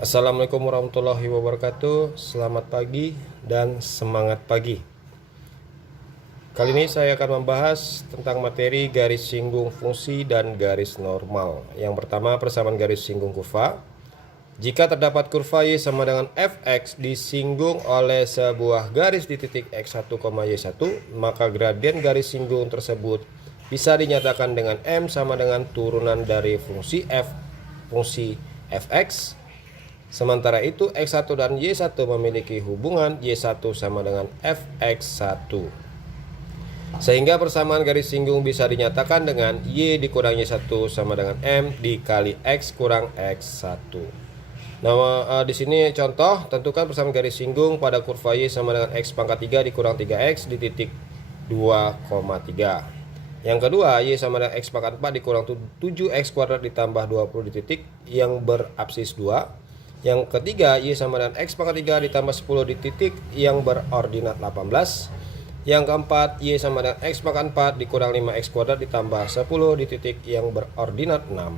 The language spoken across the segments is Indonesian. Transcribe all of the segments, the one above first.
Assalamualaikum warahmatullahi wabarakatuh. Selamat pagi dan semangat pagi. Kali ini saya akan membahas tentang materi garis singgung fungsi dan garis normal. Yang pertama, persamaan garis singgung kurva. Jika terdapat kurva Y sama dengan fx disinggung oleh sebuah garis di titik x1, y1, maka gradien garis singgung tersebut bisa dinyatakan dengan M sama dengan turunan dari fungsi fx. Sementara itu x1 dan y1 memiliki hubungan y1 sama dengan fx1. Sehingga persamaan garis singgung bisa dinyatakan dengan y dikurang y1 sama dengan m dikali x kurang x1. Nah, di sini contoh, tentukan persamaan garis singgung pada kurva y sama dengan x pangkat 3 dikurang 3x di titik 2,3. Yang kedua, y sama dengan x pangkat 4 dikurang 7x kuadrat ditambah 20 di titik yang berabsis 2. Yang ketiga, y sama dengan x pangkat 3 ditambah 10 di titik yang berordinat 18. Yang keempat, y sama dengan x pangkat 4 dikurang 5x kuadrat ditambah 10 di titik yang berordinat 6.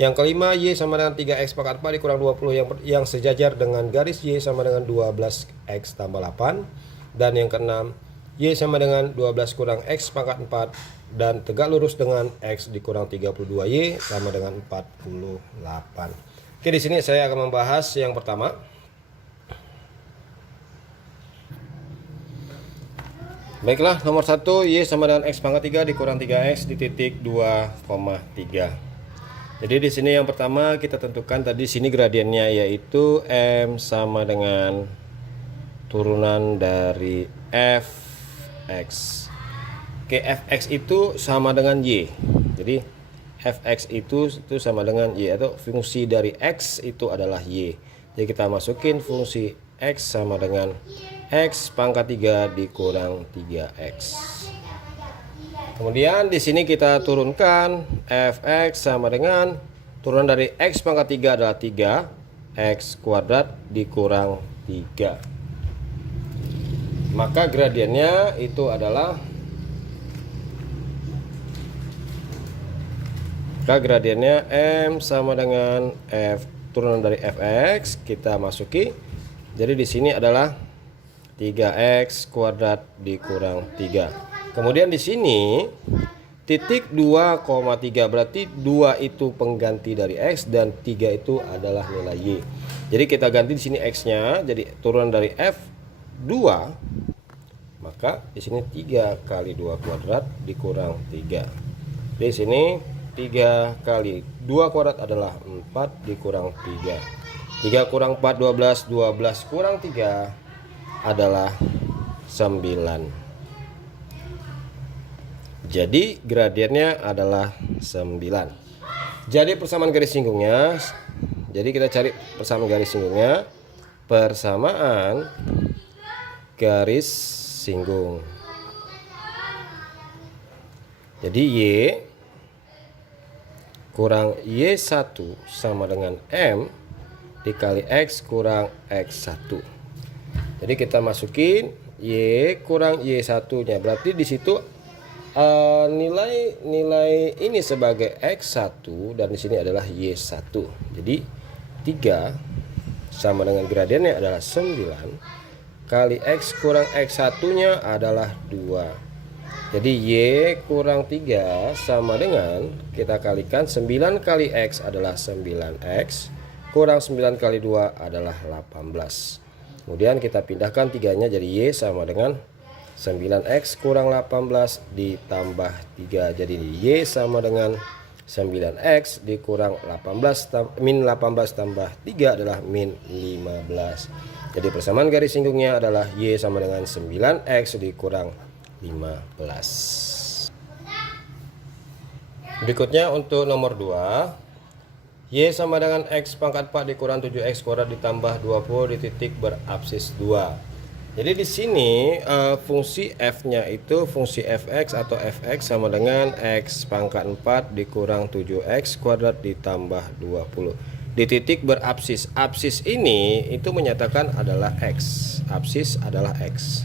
Yang kelima, y sama dengan 3x pangkat 4 dikurang 20 yang sejajar dengan garis y sama dengan 12x tambah 8. Dan yang keenam, y sama dengan 12 kurang x pangkat 4 dan tegak lurus dengan x dikurang 32y sama dengan 48. Oke, di sini saya akan membahas yang pertama. Baiklah, nomor 1, y sama dengan x pangkat 3 dikurang 3x di titik 2,3. Jadi di sini yang pertama kita tentukan tadi sini gradiennya yaitu M sama dengan turunan dari fx. Oke, fx itu sama dengan y. Jadi fx itu sama dengan y, atau fungsi dari x itu adalah y. Jadi kita masukin fungsi x sama dengan x pangkat 3 dikurang 3x. Kemudian di sini kita turunkan fx sama dengan turunan dari x pangkat 3 adalah 3x kuadrat dikurang 3. Maka gradiennya itu adalah gradiennya M sama dengan f turunan dari fx kita masuki. Jadi di sini adalah 3x kuadrat dikurang 3. Kemudian di sini titik 2,3 berarti 2 itu pengganti dari x dan 3 itu adalah nilai y. Jadi kita ganti di sini x-nya jadi turunan dari f2. Maka di sini 3 kali 2 kuadrat dikurang 3. Di sini 3 kali 2 kuadrat adalah 4 dikurang 3. 3 kurang 4 12, 12 kurang 3 adalah 9. Jadi gradiennya adalah 9. Jadi persamaan garis singgungnya, jadi kita cari persamaan garis singgungnya. Persamaan garis singgung. Jadi y kurang y1 sama dengan m dikali x kurang x1. Jadi kita masukin y kurang y1 nya, berarti di situ nilai ini sebagai x1 dan di sini adalah y1. Jadi 3 sama dengan gradiennya adalah 9 kali x kurang x1 nya adalah 2. Jadi y kurang 3 sama dengan kita kalikan 9 kali x adalah 9x kurang 9 kali 2 adalah 18. Kemudian kita pindahkan 3-nya jadi y sama dengan 9x kurang 18 ditambah 3, jadi y sama dengan 9x dikurang 18 min 18 tambah 3 adalah min 15. Jadi persamaan garis singgungnya adalah y sama dengan 9x dikurang 15. Berikutnya untuk nomor 2, y sama dengan x pangkat 4 dikurang 7x kuadrat ditambah 20 di titik berabsis 2. Jadi di sini fungsi f-nya itu fungsi fx atau fx sama dengan x pangkat 4 dikurang 7x kuadrat ditambah 20 di titik berabsis. Absis ini itu menyatakan adalah x. Absis adalah x.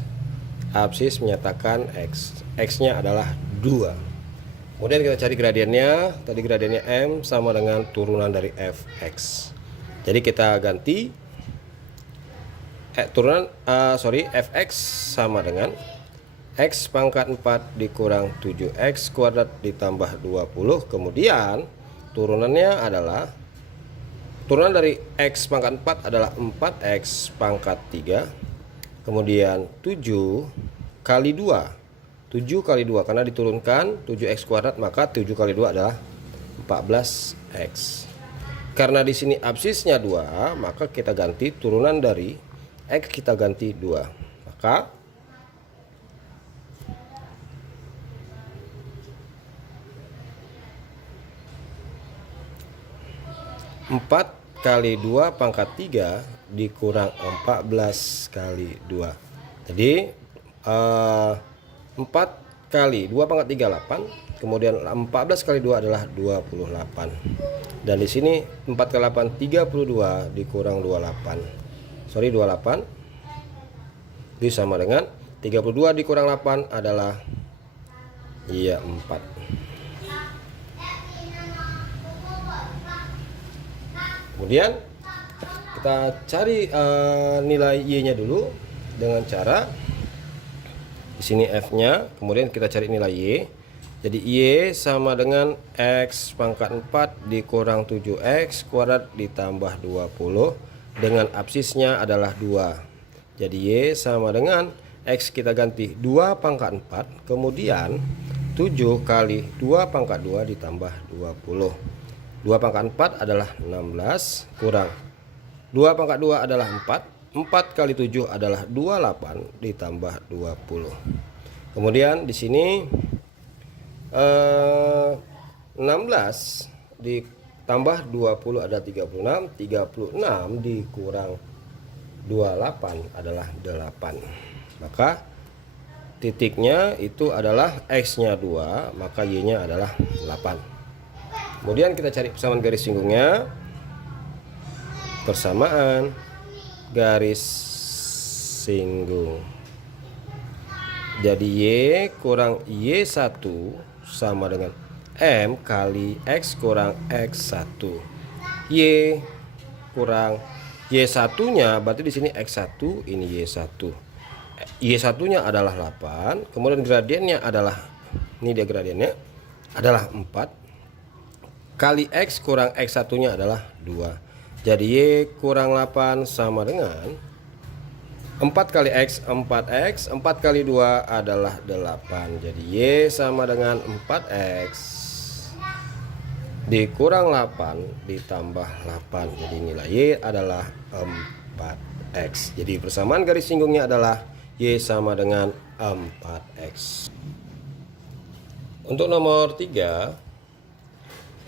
Absis menyatakan x. X-nya adalah 2. Kemudian kita cari gradiennya. Tadi gradiennya M sama dengan turunan dari Fx. Jadi kita ganti fx sama dengan x pangkat 4 dikurang 7x kuadrat ditambah 20. Kemudian turunan dari x pangkat 4 adalah 4x pangkat 3. Kemudian 7 kali 2. 7 kali 2 karena diturunkan 7x kuadrat, maka 7 kali 2 adalah 14x. Karena di sini absisnya 2, maka kita ganti turunan dari x, kita ganti 2. Maka 4 kali 2 pangkat 3 dikurang 14 kali 2. Jadi 4 kali 2 pangkat 3 8, kemudian 14 kali 2 adalah 28. Dan di sini 4 kali 8 32 dikurang 28 sama dengan 32 dikurang 8 adalah 4. Kemudian kita cari nilai y-nya dulu dengan cara di sini f-nya, kemudian kita cari nilai y. Jadi y sama dengan x pangkat 4 dikurang 7x kuadrat ditambah 20 dengan absisnya adalah 2. Jadi y sama dengan x kita ganti 2 pangkat 4, kemudian 7 kali 2 pangkat 2 ditambah 20. 2 pangkat 4 adalah 16 kurang 2 pangkat 2 adalah 4. 4 kali 7 adalah 28 ditambah 20. Kemudian di sini 16 ditambah 20 adalah 36. 36 dikurang 28 adalah 8. Maka titiknya itu adalah x-nya 2, maka y-nya adalah 8. Kemudian kita cari persamaan garis singgungnya. Persamaan garis singgung. Jadi y kurang y1 sama dengan m kali x kurang x1. Y kurang y1-nya berarti di sini x1, ini y1. Y1-nya adalah 8, kemudian gradiennya adalah, ini dia gradiennya adalah 4 kali x kurang x1-nya adalah 2. Jadi y kurang 8 sama dengan 4 kali x 4x, 4 kali 2 adalah 8. Jadi y sama dengan 4x dikurang 8 ditambah 8. Jadi nilai y adalah 4x. Jadi persamaan garis singgungnya adalah y sama dengan 4x. Untuk nomor 3,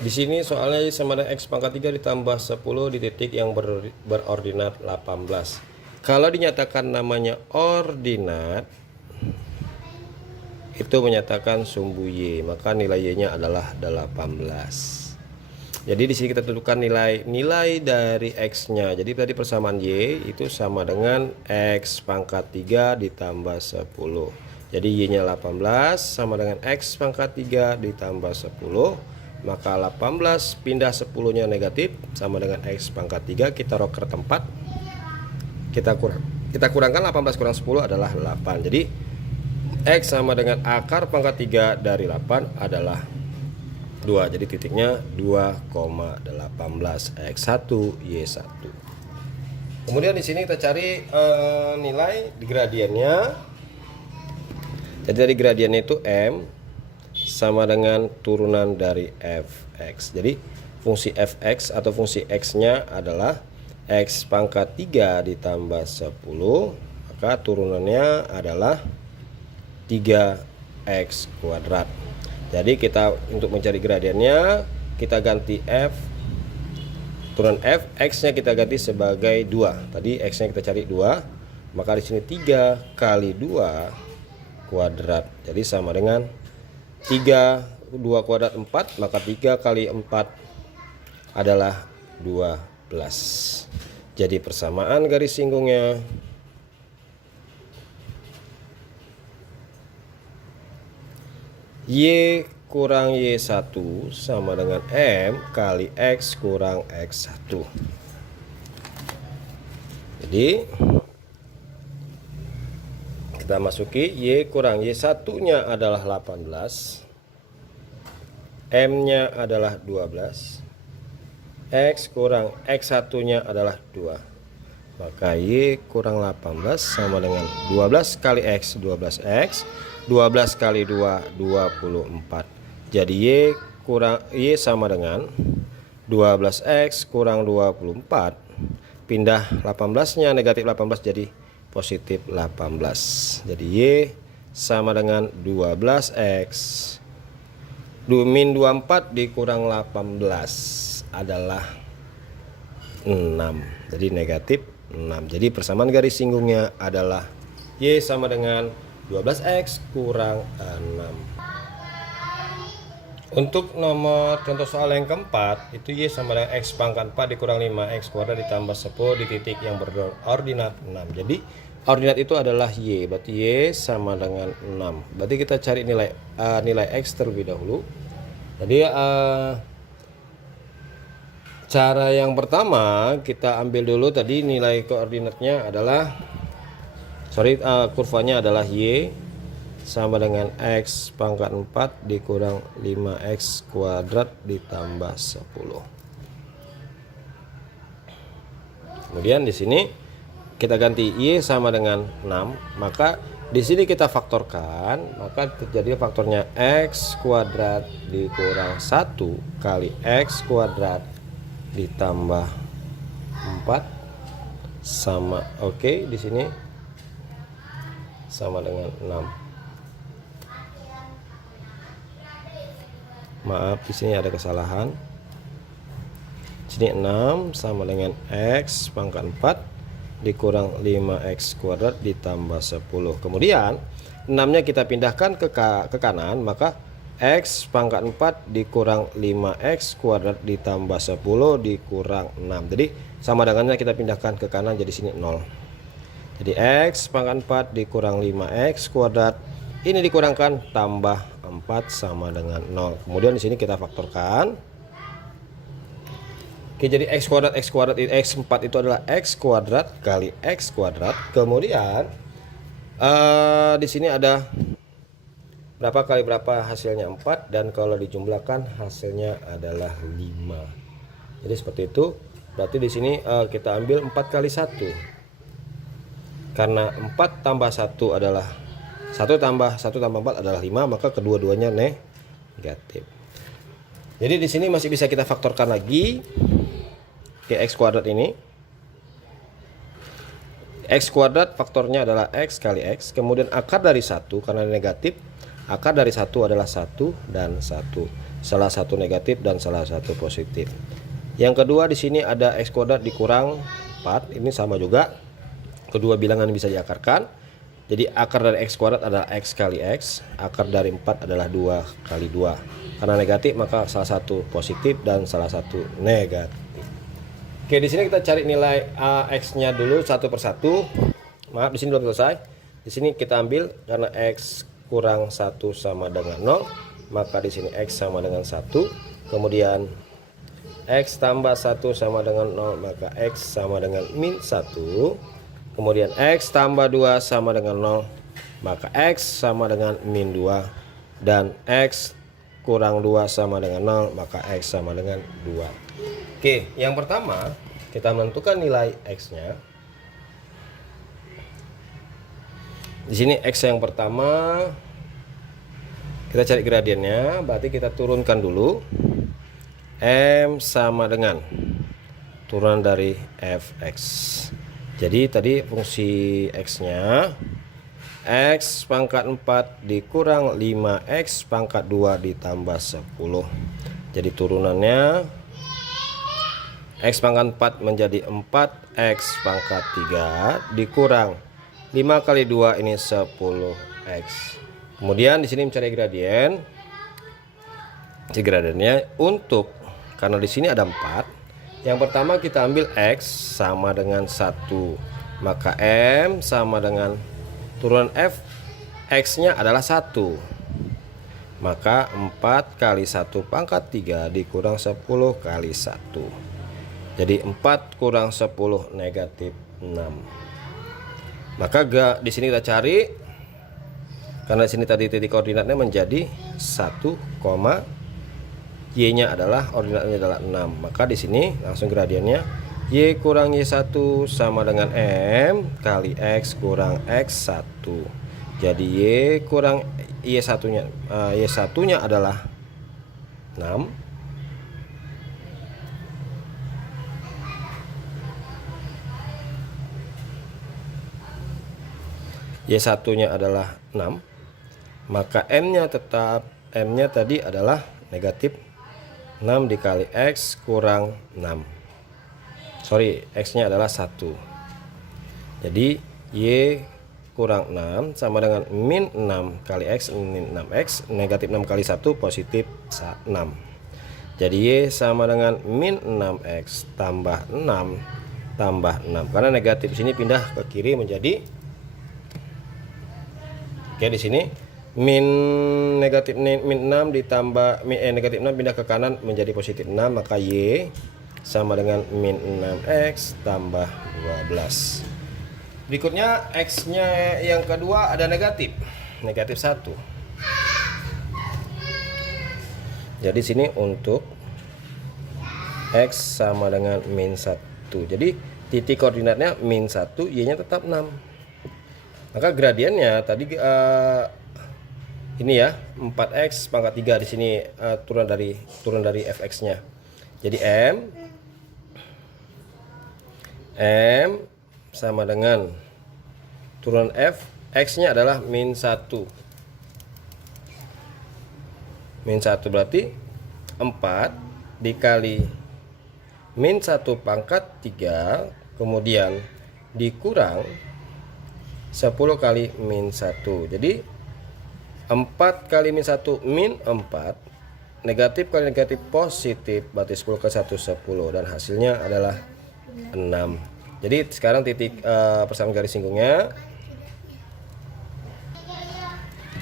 di sini soalnya sama dengan x pangkat 3 ditambah 10 di titik yang berordinat 18. Kalau dinyatakan namanya ordinat, itu menyatakan sumbu y, maka nilai y-nya adalah 18. Jadi di sini kita tentukan nilai dari x-nya. Jadi tadi persamaan y itu sama dengan x pangkat 3 ditambah 10. Jadi y-nya 18 sama dengan x pangkat 3 ditambah 10. Maka 18 pindah 10-nya negatif sama dengan x pangkat 3, kita roker tempat, kita kurangkan 18 kurang 10 adalah 8. Jadi x sama dengan akar pangkat 3 dari 8 adalah 2. Jadi titiknya 2,18 x1 y1. Kemudian di sini kita cari nilai di gradiennya. Jadi dari gradiennya itu m sama dengan turunan dari fx. Jadi fungsi fx atau fungsi x-nya adalah x pangkat 3 ditambah 10, maka turunannya adalah 3x kuadrat. Jadi kita untuk mencari gradiennya, kita ganti f, turunan f, x-nya kita ganti sebagai 2. Tadi x-nya kita cari 2, maka di sini 3 kali 2 kuadrat. Jadi sama dengan 2 kuadrat 4, maka 3 kali 4 adalah 12. Jadi persamaan garis singgungnya y kurang y1 sama dengan m kali x kurang x1. Jadi kita masuki Y kurang Y1 nya adalah 18, M nya adalah 12, X kurang X1 nya adalah 2. Maka Y kurang 18 sama dengan 12 kali X, 12X, 12 kali 2, 24. Jadi Y sama dengan 12X kurang 24. Pindah 18-nya negatif 18 jadi positif 18. Jadi Y sama dengan 12X. Min 24 dikurang 18 adalah 6. Jadi negatif 6. Jadi persamaan garis singgungnya adalah Y sama dengan 12X kurang 6. Untuk nomor contoh soal yang keempat, itu Y sama dengan X pangkat 4 dikurang 5X kuadrat ditambah 10 di titik yang berordinat 6. Jadi ordinat itu adalah Y, berarti Y sama dengan 6. Berarti kita cari nilai X terlebih dahulu. Jadi cara yang pertama kita ambil dulu tadi nilai koordinatnya adalah kurvanya adalah Y sama dengan X pangkat 4 dikurang 5X kuadrat ditambah 10. Kemudian di sini kita ganti Y sama dengan 6, maka di sini kita faktorkan, maka terjadi faktornya X kuadrat dikurang 1 kali X kuadrat ditambah 4 sama di sini sama dengan 6. Maaf, di sini ada kesalahan. Sini 6 sama dengan X pangkat 4 dikurang 5X kuadrat ditambah 10. Kemudian 6-nya kita pindahkan ke kanan, maka X pangkat 4 dikurang 5X kuadrat ditambah 10 dikurang 6. Jadi sama dengannya kita pindahkan ke kanan, jadi sini 0. Jadi X pangkat 4 dikurang 5X kuadrat, ini dikurangkan tambah 4 sama dengan 0. Kemudian di sini kita faktorkan. Oke, jadi X kuadrat X4 itu adalah X kuadrat kali X kuadrat. Kemudian di sini ada berapa kali berapa, hasilnya 4, dan kalau dijumlahkan hasilnya adalah 5. Jadi seperti itu. Berarti di sini kita ambil 4 kali 1. Karena 4 tambah 1 adalah 1 tambah 4 adalah 5, maka kedua-duanya negatif. Jadi di sini masih bisa kita faktorkan lagi ke X kuadrat ini. X kuadrat faktornya adalah X kali X, kemudian akar dari 1 karena negatif. Akar dari 1 adalah 1 dan 1. Salah satu negatif dan salah satu positif. Yang kedua di sini ada X kuadrat dikurang 4. Ini sama juga. Kedua bilangan bisa diakarkan. Jadi akar dari X kuadrat adalah X kali X. Akar dari 4 adalah 2 kali 2. Karena negatif maka salah satu positif dan salah satu negatif. Oke, di sini kita cari nilai X-nya dulu satu persatu. Maaf, di sini belum selesai. Di sini kita ambil karena X kurang 1 sama dengan 0, maka di sini X sama dengan 1. Kemudian X tambah 1 sama dengan 0, maka X sama dengan min 1. Kemudian X tambah 2 sama dengan 0, maka X sama dengan min 2. Dan X kurang 2 sama dengan 0, maka X sama dengan 2. Oke, yang pertama kita menentukan nilai X-nya. Di sini X yang pertama kita cari gradiennya, berarti kita turunkan dulu. M sama dengan turunan dari fx. Jadi tadi fungsi X-nya X pangkat 4 dikurang 5X pangkat 2 ditambah 10. Jadi turunannya X pangkat 4 menjadi 4X pangkat 3 dikurang 5 kali 2 ini 10X. Kemudian di sini mencari gradien. Gradiennya untuk karena di sini ada 4. Yang pertama kita ambil X sama dengan 1. Maka M sama dengan turunan F X-nya adalah 1. Maka 4 kali 1 pangkat 3 dikurang 10 kali 1. Jadi 4 kurang 10 negatif Maka di sini kita cari, karena di sini tadi titik koordinatnya menjadi 1, y-nya adalah ordinatnya adalah 6. Maka di sini langsung gradiennya y kurang y1 sama dengan m kali x kurang x1. Jadi y kurang y1-nya y1-nya adalah 6. Y1-nya adalah 6. Maka m-nya tadi adalah negatif 6 dikali x kurang 6. Sorry, x-nya adalah 1. Jadi y kurang 6 sama dengan min 6 kali x, min 6x, negatif 6 kali 1 positif 6. Jadi y sama dengan min 6x tambah 6 tambah 6. Karena negatif sini pindah ke kiri menjadi, oke, di sini min negatif min 6 ditambah negatif 6 pindah ke kanan menjadi positif 6, maka y sama dengan min 6x tambah 12. Berikutnya x-nya yang kedua ada negatif 1. Jadi sini untuk x sama dengan min 1. Jadi titik koordinatnya min 1, y-nya tetap 6. Maka gradiennya tadi ini ya, 4x pangkat 3 di sini turun dari fx-nya. Jadi m sama dengan turunan f, x-nya adalah min 1. Min 1 berarti 4 dikali min 1 pangkat 3, kemudian dikurang 10 kali min 1. Jadi 4 kali min 1 min 4, negatif kali negatif positif, berarti 10 ke 1 10, dan hasilnya adalah 6. Jadi sekarang titik persamaan garis singgungnya.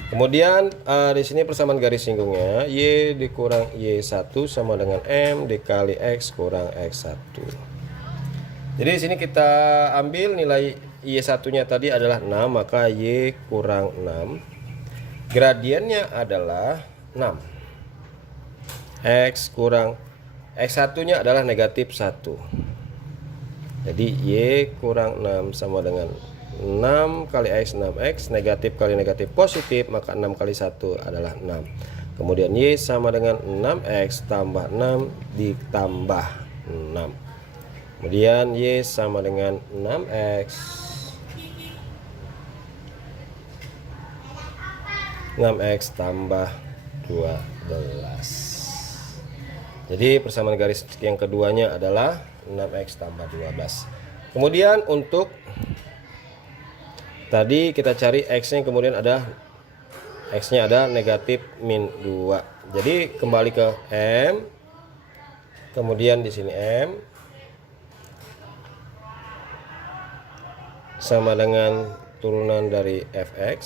Kemudian di sini persamaan garis singgungnya y dikurang y1 sama dengan m dikali x kurang x1. Jadi di sini kita ambil nilai y1-nya tadi adalah 6, maka y kurang 6. Gradiennya adalah 6. X kurang x1-nya adalah negatif 1. Jadi y kurang 6 sama dengan 6 kali x 6x, negatif kali negatif positif, maka 6 kali 1 adalah 6. Kemudian y sama dengan 6x tambah 6 ditambah 6. Kemudian y sama dengan 6x tambah 12. Jadi persamaan garis yang keduanya adalah 6x tambah 12. Kemudian untuk tadi kita cari x-nya, kemudian ada x-nya ada negatif min 2. Jadi kembali ke m. Kemudian di sini m sama dengan turunan dari fx.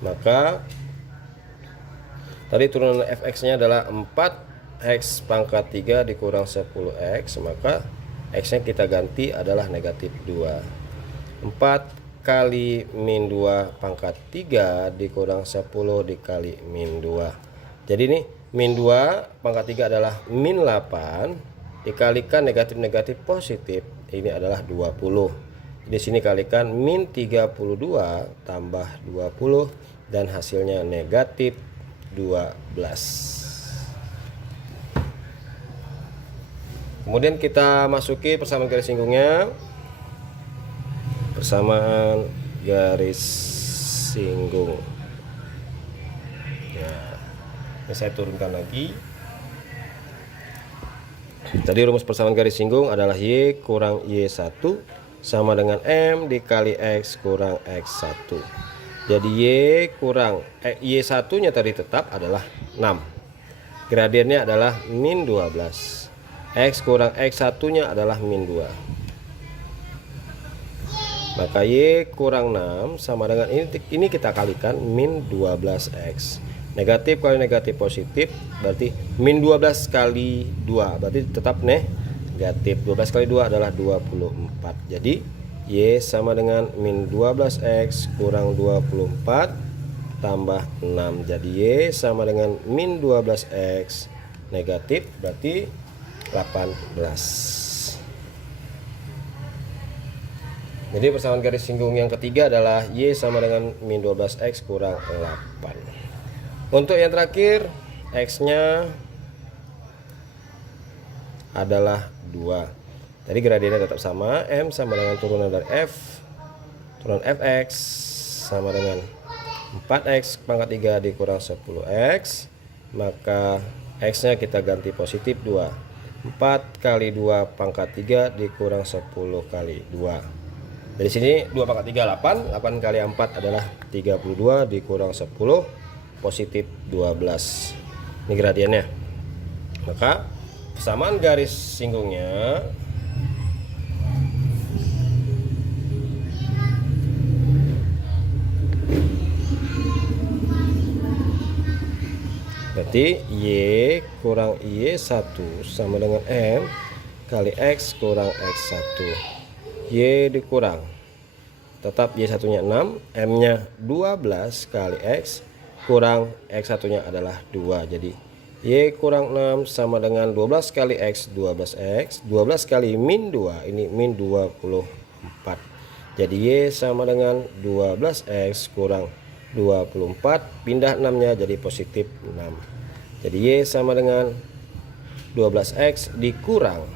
Maka tadi turunan fx-nya adalah 4x pangkat 3 dikurang 10x, maka x-nya kita ganti adalah negatif 2. 4 kali min 2 pangkat 3 dikurang 10 dikali min 2. Jadi ini min 2 pangkat 3 adalah min 8 dikalikan negatif positif, ini adalah 20. Di sini kalikan min 32 tambah 20 dan hasilnya negatif 12. Kemudian kita masuki persamaan garis singgungnya. Persamaan garis singgung. Ya, ini saya turunkan lagi. Tadi rumus persamaan garis singgung adalah y kurang y1 sama dengan m dikali x kurang x1. Jadi y kurang y1-nya tadi tetap adalah 6. Gradiennya adalah min 12. X kurang x1-nya adalah min 2. Maka y kurang 6 sama dengan ini kita kalikan min 12x. Negatif kali negatif positif berarti min 12 kali 2 berarti tetap negatif. 12 kali 2 adalah 24. Jadi Y sama dengan min 12X kurang 24 tambah 6. Jadi Y sama dengan min 12X negatif, berarti 18. Jadi persamaan garis singgung yang ketiga adalah Y sama dengan min 12X kurang 8. Untuk yang terakhir, X-nya adalah 2. Tadi gradiennya tetap sama, M sama dengan turunan dari F. Turunan Fx sama dengan 4X pangkat 3 dikurang 10X. Maka X-nya kita ganti positif 2. 4 kali 2 pangkat 3 dikurang 10 kali 2. Dari sini 2 pangkat 3 8. 8 kali 4 adalah 32 dikurang 10 positif 12. Ini gradiennya. Maka persamaan garis singgungnya berarti Y kurang Y1 sama dengan M kali X kurang X1. Y dikurang, tetap Y1 nya 6, M nya 12 kali X kurang X1 nya adalah 2. Jadi Y kurang 6 sama dengan 12 kali X 12X. 12 kali min 2, ini min 24. Jadi Y sama dengan 12X kurang 24, pindah 6 nya jadi positif 6. Jadi Y sama dengan 12X dikurang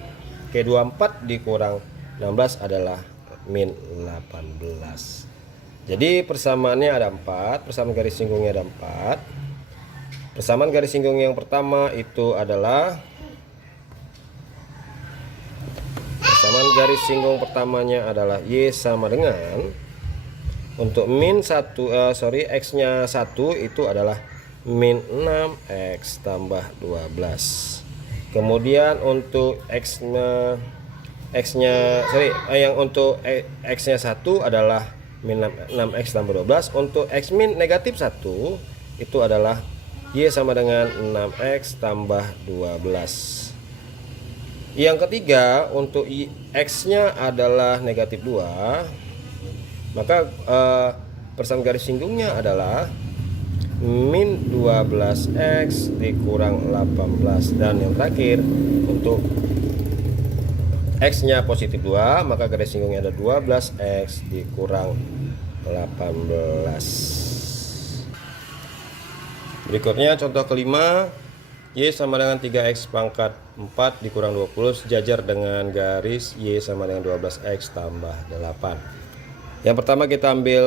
ke 24 dikurang 16 adalah min 18. Jadi persamaannya ada 4, persamaan garis singgungnya ada 4. Persamaan garis singgung yang pertama itu adalah persamaan garis singgung pertamanya adalah Y sama dengan, untuk min 1 X-nya 1 itu adalah min 6X tambah 12. Kemudian untuk X-nya yang untuk X-nya 1 adalah min 6X tambah 12. Untuk X min negatif 1 itu adalah Y sama dengan 6X tambah 12. Yang ketiga, untuk X-nya adalah negatif 2, maka persamaan garis singgungnya adalah min 12X dikurang 18. Dan yang terakhir, untuk X-nya positif 2, maka garis singgungnya ada 12X dikurang 18. Berikutnya contoh kelima, Y sama dengan 3X pangkat 4 dikurang 20 sejajar dengan garis Y sama dengan 12X tambah 8. Yang pertama kita ambil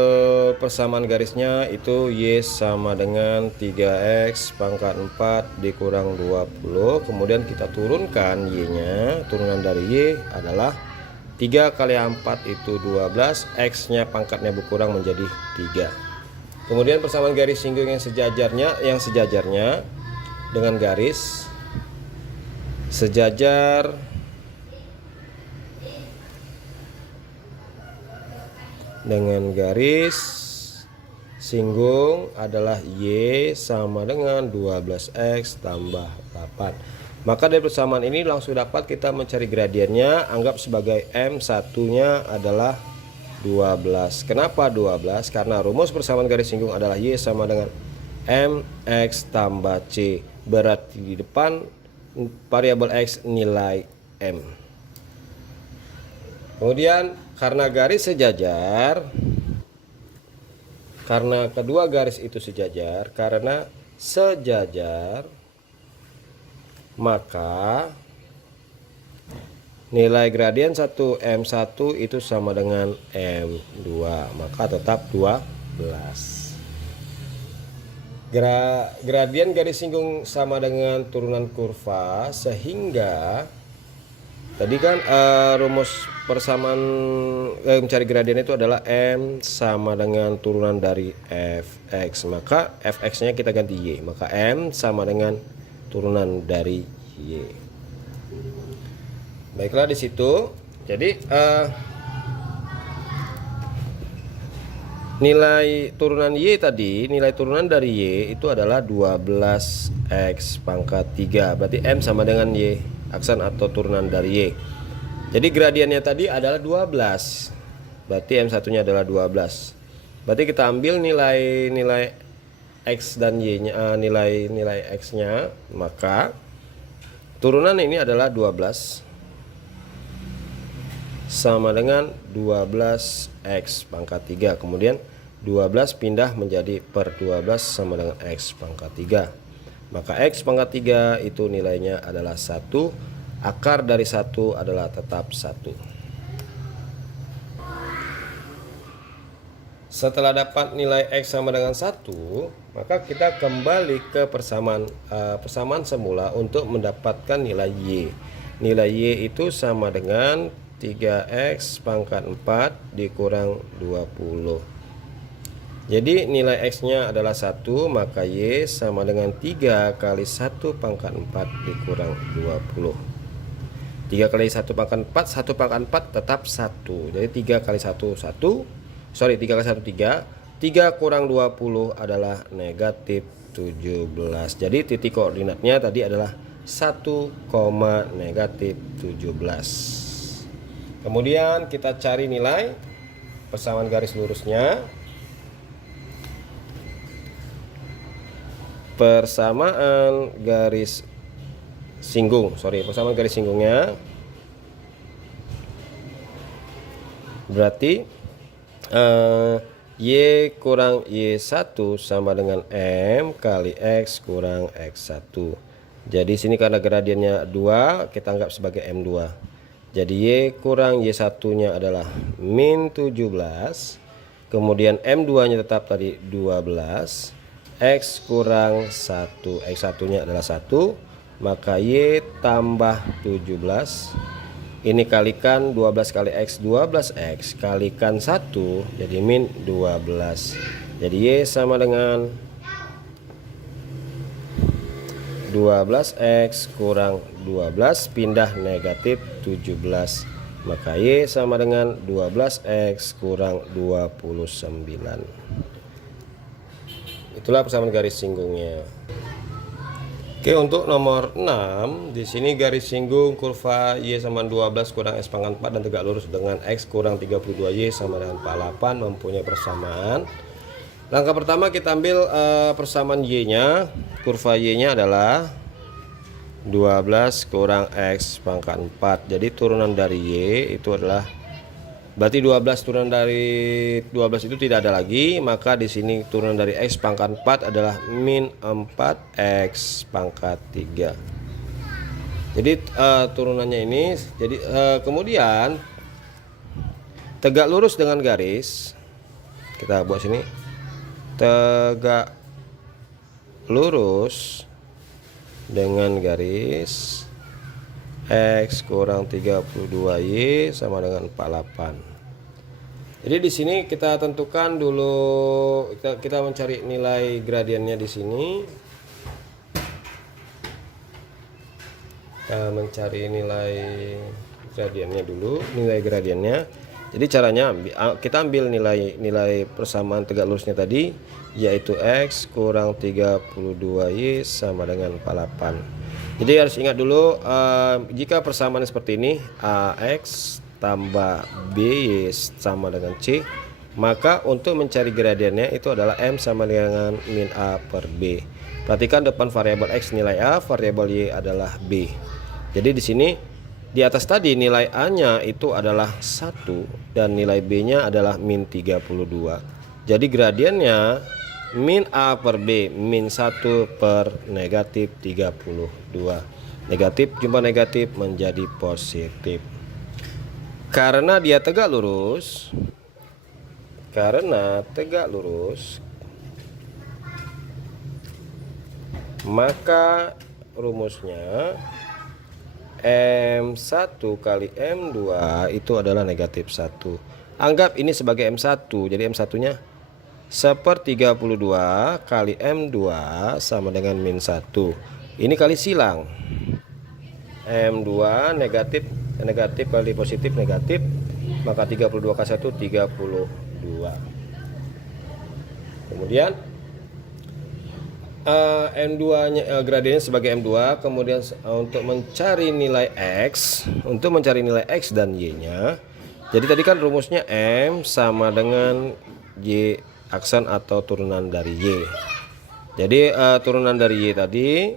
persamaan garisnya, itu Y sama dengan 3X pangkat 4 dikurang 20. Kemudian kita turunkan Y-nya, turunan dari Y adalah 3 kali 4 itu 12, X-nya pangkatnya berkurang menjadi 3. Kemudian persamaan garis singgung yang sejajarnya dengan garis sejajar dengan garis singgung adalah Y sama dengan 12X tambah 8. Maka dari persamaan ini langsung dapat kita mencari gradiennya. Anggap sebagai M1 nya adalah 12. Kenapa 12? Karena rumus persamaan garis singgung adalah Y sama dengan MX tambah C. Berarti di depan variabel X nilai M. Kemudian karena garis sejajar, karena kedua garis itu sejajar, maka nilai gradien 1 M1 itu sama dengan M2, maka tetap 12. Gradien garis singgung sama dengan turunan kurva, sehingga tadi kan rumus persamaan mencari gradien itu adalah M sama dengan turunan dari Fx, maka Fx nya kita ganti Y, maka M sama dengan turunan dari Y. Baiklah, di situ jadi nilai turunan Y tadi, nilai turunan dari Y itu adalah 12X pangkat 3, berarti M sama dengan Y. aksen atau turunan dari Y. Jadi gradiennya tadi adalah 12. Berarti M1 nya adalah 12. Berarti kita ambil nilai X dan Y-nya, nilai X-nya, maka turunan ini adalah 12 sama dengan 12X pangkat 3. Kemudian 12 pindah menjadi per 12 sama dengan X pangkat 3. Maka X pangkat 3 itu nilainya adalah 1. Akar dari 1 adalah tetap 1. Setelah dapat nilai X sama dengan 1, maka kita kembali ke persamaan semula untuk mendapatkan nilai Y. Nilai Y itu sama dengan 3X pangkat 4 dikurang 20. Jadi nilai X nya adalah 1, maka Y sama dengan 3 kali 1 pangkat 4 dikurang 20. 3 kali 1 pangkat 4, 1 pangkat 4 tetap 1. Jadi 3 kali 1 3. 3 kurang 20 adalah negatif 17. Jadi titik koordinatnya tadi adalah 1, negatif 17. Kemudian kita cari nilai persamaan garis lurusnya. Persamaan garis singgungnya berarti Y kurang Y1 sama dengan M kali X kurang X1. Jadi sini karena gradiennya 2, kita anggap sebagai M2. Jadi Y kurang Y1 nya adalah min 17. Kemudian M2 nya tetap tadi 12. X kurang 1, X1 nya adalah 1. Maka Y tambah 17. Ini kalikan 12 kali X, 12X kalikan 1 jadi min 12. Jadi Y sama dengan 12X kurang 12 pindah negatif 17. Maka Y sama dengan 12X kurang 29. Itulah persamaan garis singgungnya. Oke, untuk nomor 6, di sini garis singgung kurva Y sama 12 kurang X pangkat 4 dan tegak lurus dengan X kurang 32Y sama dengan 48 mempunyai persamaan. Langkah pertama kita ambil persamaan Y-nya. Kurva Y-nya adalah 12 kurang X pangkat 4. Jadi turunan dari Y itu adalah, berarti 12 turunan dari 12 itu tidak ada lagi, maka di sini turunan dari X pangkat 4 adalah min 4X pangkat 3. Jadi turunannya ini, jadi kemudian tegak lurus dengan garis, kita buat sini, tegak lurus dengan garis X kurang 32Y sama dengan 48. Jadi di sini kita tentukan dulu, kita mencari nilai gradiennya di sini. Kita mencari nilai gradiennya dulu, nilai gradiennya. Jadi caranya kita ambil nilai persamaan tegak lurusnya tadi, yaitu X kurang 32Y sama dengan 48. Jadi harus ingat dulu, jika persamaan seperti ini, AX tambah BY sama dengan C, maka untuk mencari gradiennya itu adalah M sama dengan min A per B. Perhatikan depan variabel X nilai A, variabel Y adalah B. Jadi di sini di atas tadi nilai A-nya itu adalah 1 dan nilai B-nya adalah min 32. Jadi gradiennya min A per B min 1 per negatif 32. Negatif jumpa negatif menjadi positif. Karena dia tegak lurus, maka rumusnya M1 kali M2 itu adalah negatif 1. Anggap ini sebagai M1, jadi M1 nya seper 32 kali M2 sama dengan min 1. Ini kali silang, M2 negatif kali positif negatif, maka 32 kali 1 32. Kemudian M2 nya gradiennya sebagai M2. Kemudian untuk mencari nilai X, dan Y nya, jadi tadi kan rumusnya M sama dengan Y aksen atau turunan dari Y. Jadi turunan dari Y tadi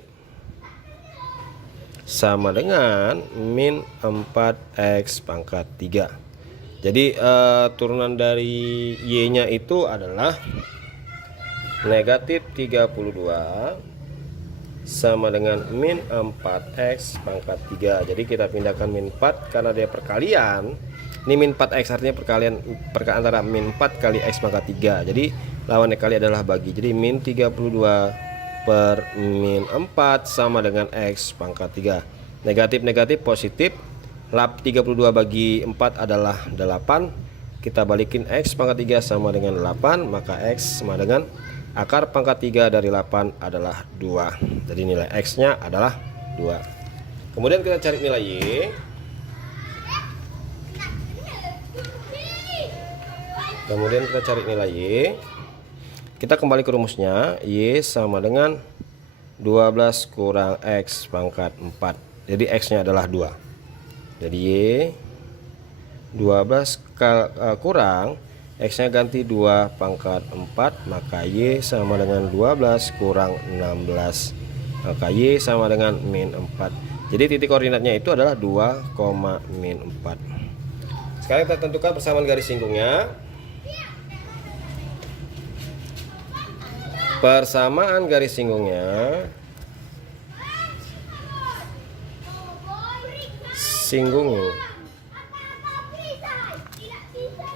sama dengan min 4X pangkat 3. Jadi turunan dari Y nya itu adalah negatif 32 sama dengan min 4X pangkat 3. Jadi kita pindahkan min 4 karena dia perkalian. Ini min 4X artinya perkalian antara min 4 kali X pangkat 3. Jadi lawannya kali adalah bagi. Jadi min 32 per min 4 sama dengan X pangkat 3. Negatif positif. Lap 32 bagi 4 adalah 8. Kita balikin X pangkat 3 sama dengan 8. Maka X sama dengan akar pangkat 3 dari 8 adalah 2. Jadi nilai X nya adalah 2. Kemudian kita cari nilai Y. Kita kembali ke rumusnya. Y sama dengan 12 kurang X pangkat 4. Jadi X nya adalah 2. Jadi Y 12 kurang X nya ganti 2 pangkat 4. Maka Y sama dengan 12 kurang 16. Maka Y sama dengan min 4. Jadi titik koordinatnya itu adalah 2, min 4. Sekarang kita tentukan persamaan garis singgungnya. Persamaan garis singgungnya,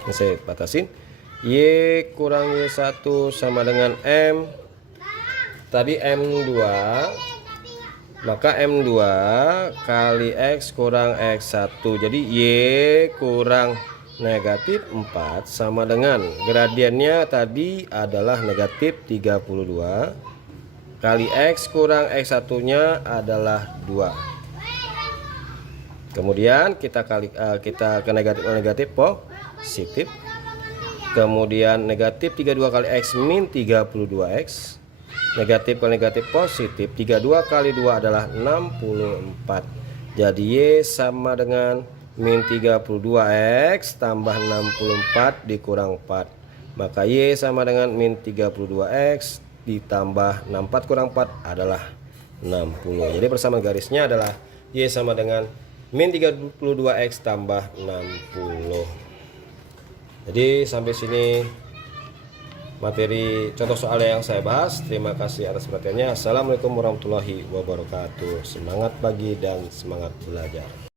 ini saya batasin. Y kurang Y1 sama dengan M. Tadi M2, maka M2 kali X kurang X1. Jadi Y kurang negatif 4 sama dengan gradiennya tadi adalah negatif 32 kali X kurang X1 nya adalah 2. Kemudian kita ke negatif positif. Kemudian negatif 32 kali X min 32X. Negatif kali negatif positif. 32 kali 2 adalah 64. Jadi Y sama dengan min 32X tambah 64 dikurang 4. Maka Y sama dengan min 32X ditambah 64 kurang 4 adalah 60. Jadi persamaan garisnya adalah Y sama dengan min 32X tambah 60. Jadi sampai sini materi contoh soal yang saya bahas. Terima kasih atas perhatiannya. Assalamualaikum warahmatullahi wabarakatuh. Semangat pagi dan semangat belajar.